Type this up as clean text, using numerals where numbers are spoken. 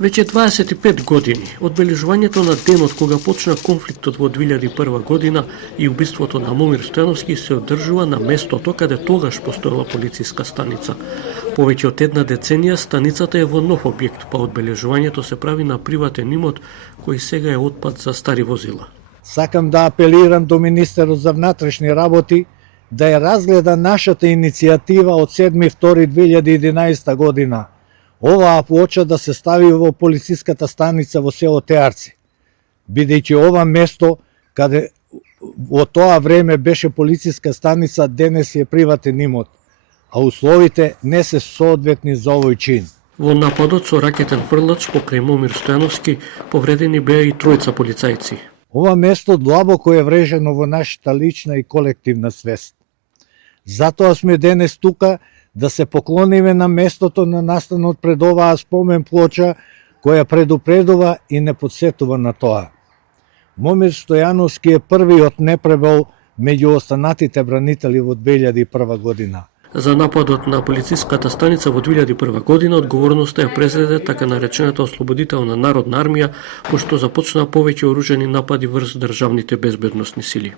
Веќе 25 години, одбележувањето на денот кога почна конфликтот во 2001 година и убиството на Момир Стојановски се одржува на местото каде тогаш постоела полициска станица. Повеќе од една деценија станицата е во нов објект, па одбележувањето се прави на приватен имот кој сега е отпад за стари возила. Сакам да апелирам до министерот за внатрешни работи да ја разгледа нашата иницијатива од 7.2.2011 година. Оваа плоча да се стави во полициската станица во село Теарци, бидејќи ова место каде во тоа време беше полициска станица денес е приватен имот, а условите не се соодветни за овој чин. Во нападот со ракетен фрлач покрај Момир Стојановски повредени беа и тројца полицајци. Ова место длабоко е врежено во нашата лична и колективна свест. Затоа сме денес тука да се поклониме на местото на настанот пред оваа спомен плоча која предупредува и не подсетува на тоа. Момир Стојановски е првиот непребол меѓу останатите бранители во 2001 година. За нападот на полициската станица во 2001 година одговорноста ја презеде така наречената Ослободителна народна армија, пошто започнаа повеќе оружени напади врз државните безбедносни сили.